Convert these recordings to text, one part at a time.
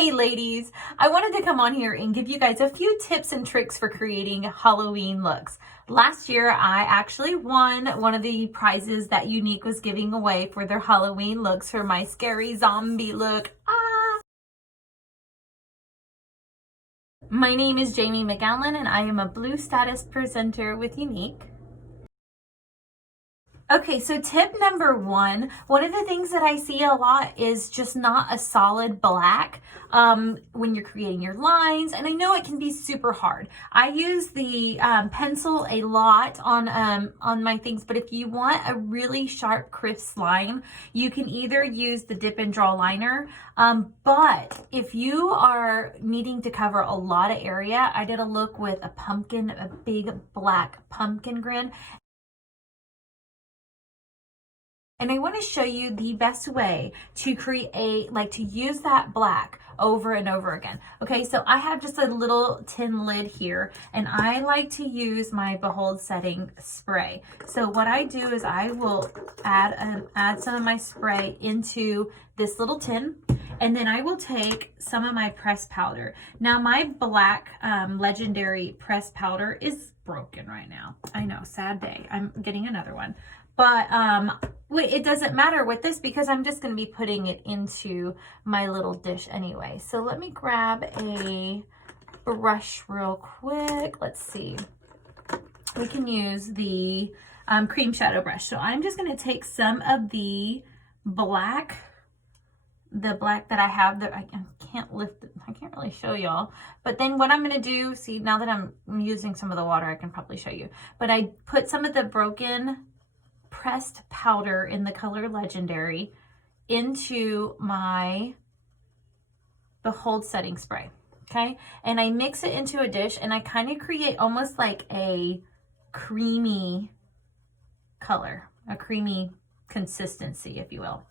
Hey ladies, I wanted to come on here and give you guys a few tips and tricks for creating Halloween looks. Last year, I actually won one of the prizes that Younique was giving away for their Halloween looks for my scary zombie look. My name is Jayme McGowan and I am a Blue Status presenter with Younique. Okay, so tip number one of the things that I see a lot is just not a solid black when you're creating your lines. And I know it can be super hard. I use the pencil a lot on my things, but if you want a really sharp, crisp line, you can either use the dip and draw liner. But if you are needing to cover a lot of area, I did a look with a big black pumpkin grin. And I want to show you the best way to create, to use that black over and over again. Okay, so I have just a little tin lid here, and I like to use my Behold Setting spray. So what I do is I will add some of my spray into this little tin, and then I will take some of my pressed powder. Now my black legendary pressed powder is broken right now. I know, sad day. I'm getting another one. But it doesn't matter with this because I'm just going to be putting it into my little dish anyway. So let me grab a brush real quick. Let's see. We can use the cream shadow brush. So I'm just going to take some of the black that I have that I can't lift it. I can't really show y'all. But then what I'm going to do, see, now that I'm using some of the water, I can probably show you. But I put some of the broken pressed powder in the color Legendary into my Behold Setting spray, okay? And I mix it into a dish and I kind of create almost like a creamy color, a creamy consistency, if you will.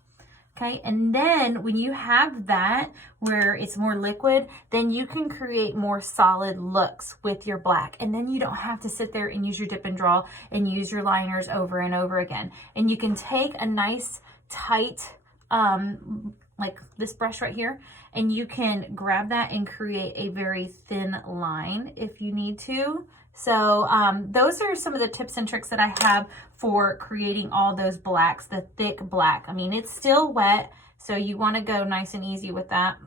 Okay, and then when you have that where it's more liquid, then you can create more solid looks with your black. And then you don't have to sit there and use your dip and draw and use your liners over and over again. And you can take a nice tight, like this brush right here, and you can grab that and create a very thin line if you need to. So those are some of the tips and tricks that I have for creating all those blacks, the thick black. I mean, it's still wet, so you want to go nice and easy with that.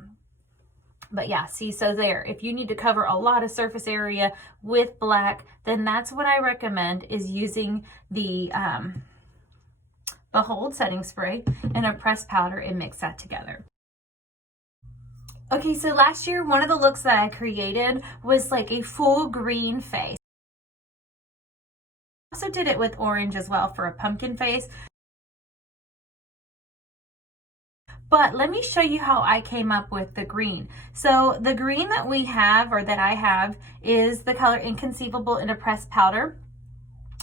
But yeah, see, so there, if you need to cover a lot of surface area with black, then that's what I recommend, is using the Behold Setting spray and a pressed powder and mix that together. Okay, so last year, one of the looks that I created was like a full green face. I also did it with orange as well for a pumpkin face. But let me show you how I came up with the green. So the green that we have, or that I have, is the color Inconceivable in a pressed powder.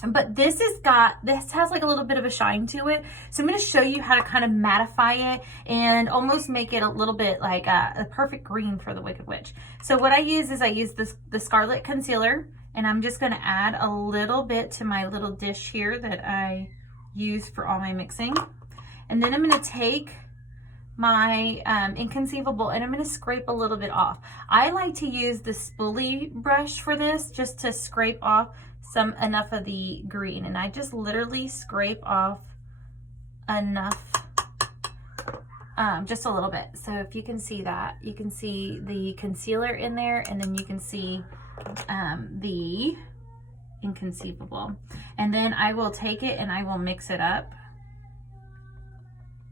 But this has like a little bit of a shine to it. So I'm going to show you how to kind of mattify it and almost make it a little bit like a perfect green for the Wicked Witch. So what I use is the Scarlet Concealer, and I'm just going to add a little bit to my little dish here that I use for all my mixing. And then I'm going to take my Inconceivable and I'm going to scrape a little bit off. I like to use the spoolie brush for this, just to scrape off enough of the green, and I just literally scrape off enough, just a little bit. So if you can see that, you can see the concealer in there, and then you can see the Inconceivable. And then I will take it and I will mix it up.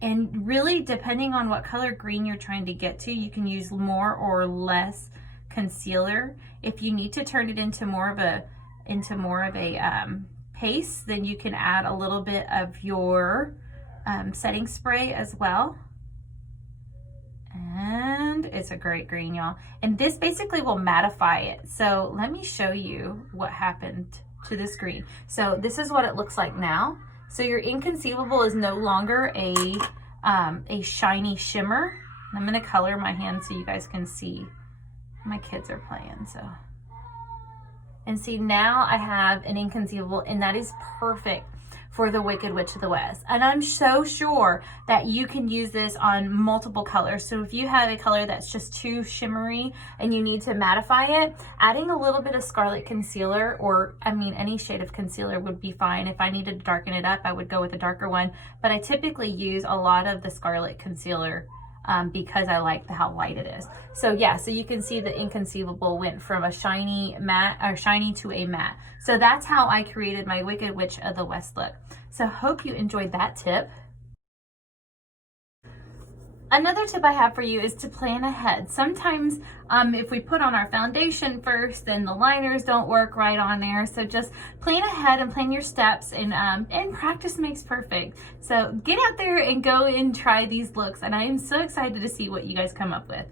And really, depending on what color green you're trying to get to, you can use more or less concealer. If you need to turn it into more of a paste, then you can add a little bit of your setting spray as well. And it's a great green, y'all. And this basically will mattify it. So let me show you what happened to this green. So this is what it looks like now. So your Inconceivable is no longer a shiny shimmer. I'm gonna color my hand so you guys can see. My kids are playing, so. And see, now I have an Inconceivable, and that is perfect. for the Wicked Witch of the West. And I'm so sure that you can use this on multiple colors. So if you have a color that's just too shimmery and you need to mattify it, adding a little bit of Scarlet Concealer, or I mean any shade of concealer would be fine. If I needed to darken it up, I would go with a darker one, but I typically use a lot of the Scarlet Concealer because I like how light it is. So yeah, so you can see the Inconceivable went from a shiny matte, or shiny to a matte. So that's how I created my Wicked Witch of the West look. So hope you enjoyed that tip. Another tip I have for you is to plan ahead. Sometimes if we put on our foundation first, then the liners don't work right on there. So just plan ahead and plan your steps, and practice makes perfect. So get out there and go and try these looks, and I am so excited to see what you guys come up with.